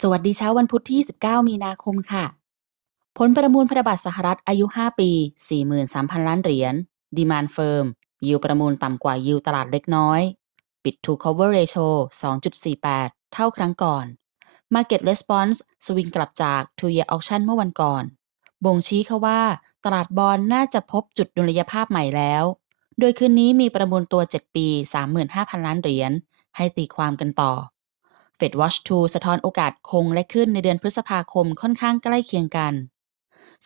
สวัสดีเช้าวันพุธที่ 19 มีนาคมค่ะ ผลประมูลพันธบัตรสหรัฐอายุ 5 ปี 43,000 ล้านเหรียญ ดีมานเฟิร์ม ยิวประมูลต่ำกว่ายิวตลาดเล็กน้อย ปิด to cover ratio 2.48 เท่าครั้งก่อน Market response สวิงกลับจาก two year auction เมื่อวันก่อน บ่งชี้ค่ะว่า ตลาดบอลน่าจะพบจุดดุลยภาพใหม่แล้ว โดยคืนนี้มีประมูลตัว 7 ปี 35,000 ล้านเหรียญ ให้ตีความกันต่อ Fed Watch 2สะท้อนโอกาสคงและขึ้นในเดือนพฤษภาคมค่อนข้างใกล้เคียงกัน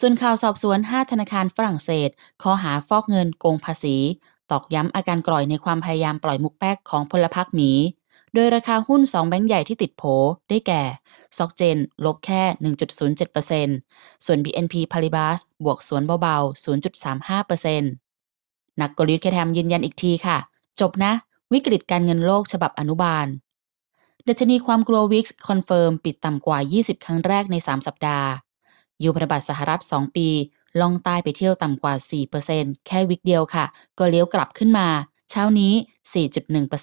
ส่วนข่าวสอบสวน 5 ธนาคารฝรั่งเศสข้อหาฟอกเงินโกงภาษี ตอกย้ำอาการกร่อยในความพยายามปล่อยมุกแป๊กของพลพรรคหมี โดยราคาหุ้น 2 แบงก์ใหญ่ที่ติดโผได้แก่ ซอกเจน ลบแค่ 1.07%ส่วน BNP Paribas บวกสวนเบาๆ 0.35%นักกลยุทธ์แคทมยืนยันอีกทีค่ะ จบนะ วิกฤตการเงินโลกฉบับอนุบาล ดัชนีความกลัววิกซ์คอนเฟิร์มปิดต่ำกว่า 20 ครั้งแรกใน 3 สัปดาห์ ยูพันธบัตรสหรัฐ 2 ปี ล่องใต้ไปเที่ยวต่ำกว่า 4%แค่วิกเดียวค่ะ ก็เลี้ยวกลับขึ้นมา เช้านี้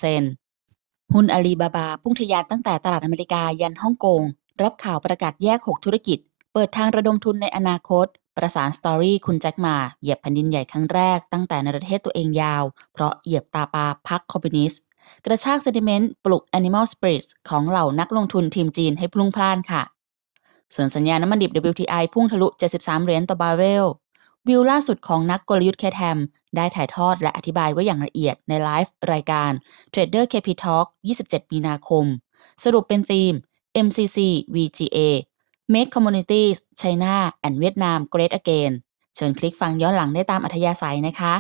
4.1%หุ้นอาลีบาบา พุ่งทะยานตั้งแต่ตลาดอเมริกายันฮ่องกง รับข่าวประกาศแยก 6 ธุรกิจ เปิดทางระดมทุนในอนาคต ประสานสตอรี่คุณแจ็คมาเหยียบแผ่นดินใหญ่ครั้งแรกตั้งแต่ในประเทศตัวเองยาว เพราะเหยียบตาปาพักคอมมิวนิสต์ กระชากเซติเมนต์ปลุก Animal Spirits ของเหล่านักลงทุนทีมจีนให้พลุ่งพล่านค่ะ ส่วนสัญญาน้ำมันดิบ WTI พุ่งทะลุ 73 เหรียญต่อบาร์เรล วิวล่าสุดของนักกลยุทธ์แคทแฮมได้ถ่ายทอดและอธิบายไว้อย่างละเอียดในไลฟ์รายการ Trader KP Talk 27 มีนาคม สรุปเป็นธีม MCC VGA Make Communities China and Vietnam Great Again เชิญคลิกฟังย้อนหลังได้ตามอัธยาศัยนะคะ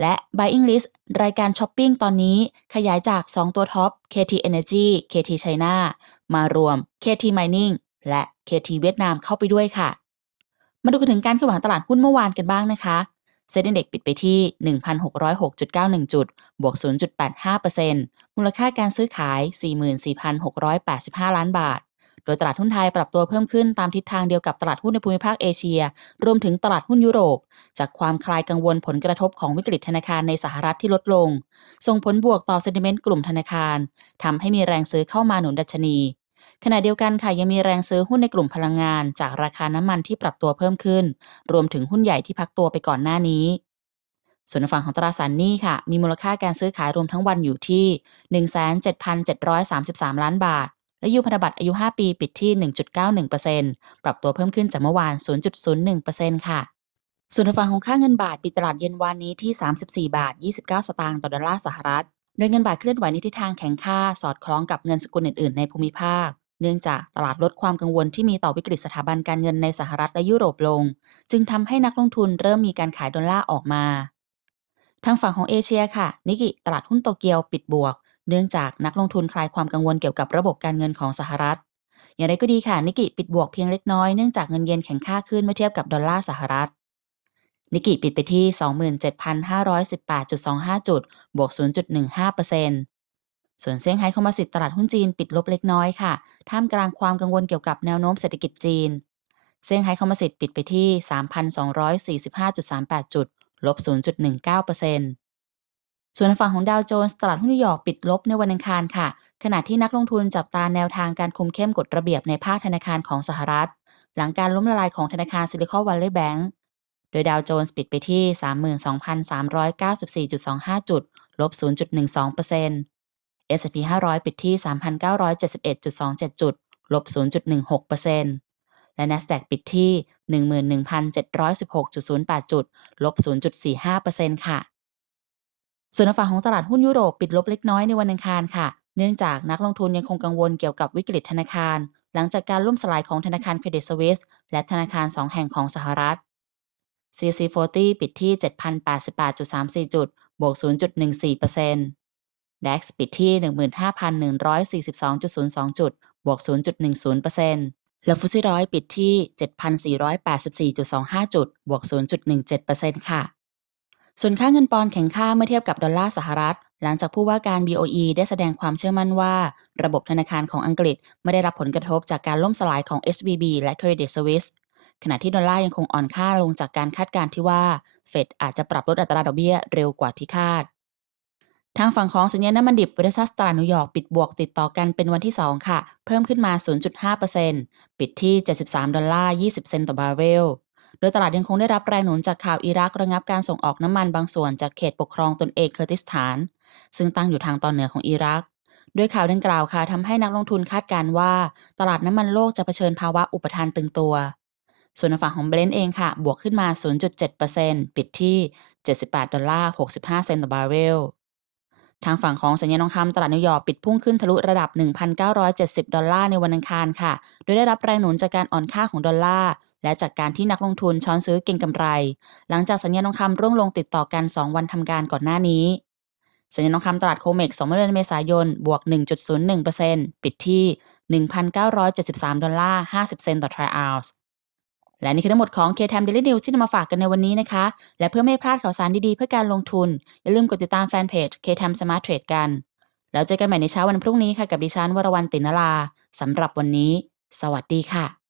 และ Buying List รายการช้อปปิ้งตอนนี้ขยายจาก 2 ตัวท็อป KT Energy KT China มารวม KT Mining และ KT เวียดนามเข้าไปด้วยค่ะ มาดูกันถึงการขึ้นไหวของตลาดหุ้นเมื่อวานกันบ้างนะคะเซ็นดีเด็กปิดไปที่ 1,606.91 จุด บวก 0.85%มูลค่าการซื้อขาย 44,685 ล้านบาท โดยตลาดหุ้นไทยปรับตัวเพิ่มขึ้นตามทิศทางเดียวกับตลาดหุ้นในภูมิภาคเอเชีย รวมถึงตลาดหุ้นยุโรป จากความคลายกังวลผลกระทบของวิกฤตธนาคารในสหรัฐที่ลดลง ส่งผลบวกต่อเซนติเมนต์กลุ่มธนาคารทำให้มีแรงซื้อเข้ามาหนุนดัชนี ขณะเดียวกันค่ะยังมีแรงซื้อหุ้นในกลุ่มพลังงาน จากราคาน้ำมันที่ปรับตัวเพิ่มขึ้น รวมถึงหุ้นใหญ่ที่พักตัวไปก่อนหน้านี้ส่วนในฝั่งของตราสารหนี้ค่ะ มีมูลค่าการซื้อขายรวมทั้งวันอยู่ที่ 17,733 ล้านบาท และยูพันธบัตรอายุ 5 ปีปิดที่ 1.91%ปรับตัวเพิ่มขึ้นจากเมื่อวาน 0.01%ค่ะส่วนฝั่งของค่าเงินบาทปิดตลาดเย็นวานนี้ที่ 34 บาท 29 สตางค์ต่อดอลลาร์สหรัฐ โดยเงินบาทเคลื่อนไหวในทิศทางแข็งค่า สอดคล้องกับเงินสกุลอื่น ๆ ในภูมิภาค เนื่องจากตลาดลดความกังวลที่มีต่อวิกฤตสถาบันการเงินในสหรัฐและยุโรปลง จึงทำให้นักลงทุนเริ่มมีการขายดอลลาร์ออกมา ทางฝั่งของเอเชียค่ะ นิกิตลาดหุ้นโตเกียวปิดบวก เนื่องจากนักลงทุนคลายความกังวลเกี่ยวกับระบบการเงินของสหรัฐ อย่างไรก็ดีค่ะ นิกิปิดบวกเพียงเล็กน้อยเนื่องจากเงินเยนแข็งค่าขึ้นเมื่อเทียบกับดอลลาร์สหรัฐ นิกิปิดไปที่ 27,518.25 จุด บวก 0.15%ส่วนเซี่ยงไฮ้คอมโพสิตตลาดหุ้นจีนปิดลบเล็กน้อยค่ะ ท่ามกลางความกังวลเกี่ยวกับแนวโน้มเศรษฐกิจจีน เซี่ยงไฮ้คอมโพสิตปิดไปที่ 3,245.38 จุด ลบ 0.19% ส่วนฝั่งของดาวโจนส์ตลาดหุ้นนิวยอร์กปิดลบในวันอังคารค่ะ ขณะที่นักลงทุนจับตาแนวทางการคุมเข้มกฎระเบียบในภาคธนาคารของสหรัฐ หลังการล้มละลายของธนาคารซิลิคอนวัลเลย์แบงก์โดยดาวโจนส์ปิดไปที่ 32,394.25 จุด ลบ 0.12% S&P 500 ปิดที่ 3,971.27 จุด ลบ 0.16%และ NASDAQ ปิดที่ 11,716.08 จุด ลบ 0.45%ค่ะ ส่วนฝั่งของตลาดหุ้นยุโรปปิดลบเล็กน้อยในวันอังคารค่ะ เนื่องจากนักลงทุนยังคงกังวลเกี่ยวกับวิกฤตธนาคาร หลังจากการล่มสลายของธนาคารเครดิตสวิสและธนาคาร 2 แห่งของสหรัฐ CC40 ปิดที่ 7,088.34 จุด บวก 0.14% DAX ปิดที่ 15,142.02 จุด บวก 0.10%และฟุซิร้อยปิดที่ 7,484.25 จุด บวก 0.17%ค่ะ ส่วนค่าเงินปอนด์แข็งค่าเมื่อเทียบกับดอลลาร์สหรัฐ หลังจากผู้ว่าการ BOE ได้แสดงความเชื่อมั่นว่า ระบบธนาคารของอังกฤษไม่ได้รับผลกระทบจากการล่มสลายของ SVB และ Credit Suisse ขณะที่ดอลลาร์ยังคงอ่อนค่าลงจากการคาดการณ์ที่ว่า เฟดอาจจะปรับลดอัตราดอกเบี้ยเร็วกว่าที่คาด ทางฝั่งของสัญญาณน้ำมันดิบบริษัทตลาดนิวยอร์กปิดบวกติดต่อกันเป็นวันที่ 2 ค่ะ เพิ่มขึ้นมา 0.5%ปิดที่ 73 ดอลลาร์ 20 เซนต์ต่อบาร์เรล ดยตลาดยังคงได้รับแรงหนุนจากข่าวอิรักระงับการส่งออกน้ำมันบางส่วนจากเขตปกครองตนเองเคอร์ติสถาน ซึ่งตั้งอยู่ทางตอนเหนือของอิรักด้วยข่าวดังกล่าวค่ะทำให้นักลงทุนคาดการณ์ว่า ตลาดน้ำมันโลกจะเผชิญภาวะอุปทานตึงตัว ส่วนในฝั่งของเบรนท์เองค่ะ บวกขึ้นมา 0.7%ปิดที่ 78 ดอลลาร์ 65 เซนต์ต่อบาร์เรล ทางฝั่งของสัญญาณทองคำตลาดนิวยอร์กปิดพุ่งขึ้นทะลุระดับ 1,970 ดอลลาร์ในวันอังคารค่ะ โดยได้รับแรงหนุนจากการอ่อนค่าของดอลลาร์ และจากการที่นักลงทุนช้อนซื้อเก็งกำไร หลังจากสัญญาทองคำร่วงลงติดต่อกัน 2 วันทำการก่อนหน้านี้ สัญญาณทองคำตลาดโคเมก2เดือนเมษายน บวก 1.01%ปิดที่ 1,973 ดอลลาร์ 50 เซนต์ต่อทรัลออนซ์และนี่คือทั้งหมดของ K-Time Daily News ที่นำมาฝากกันในวันนี้นะคะ และเพื่อไม่พลาดข่าวสารดีๆ เพื่อการลงทุน อย่าลืมกดติดตามแฟนเพจ K-Time Smart Trade กัน แล้วเจอกันใหม่ในเช้าวันพรุ่งนี้ค่ะกับดิฉันวรวรรณตินลาสำหรับวันนี้ สวัสดีค่ะ